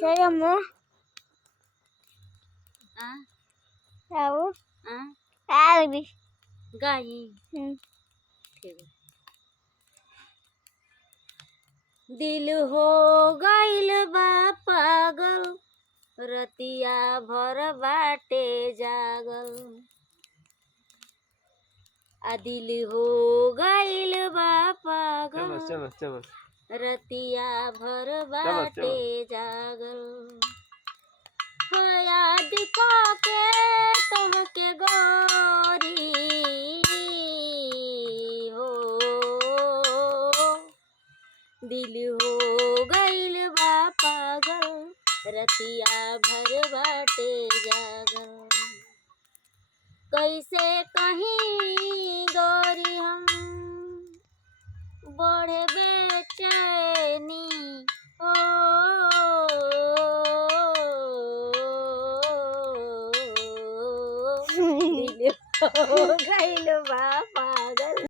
શરમ આવું આવી गाई दिल हो गइल बा पागल रतिया भर बाटे जागल आ दिल हो गइल बा पागल रतिया भर बाटे जागल हो याद के तुमके गोरी हो दिल हो गइल बा पागल रतिया भर बाटे जागल कैसे कहीं गोरी हम बढ़े बेचैनी ओ दिल हो गइल बा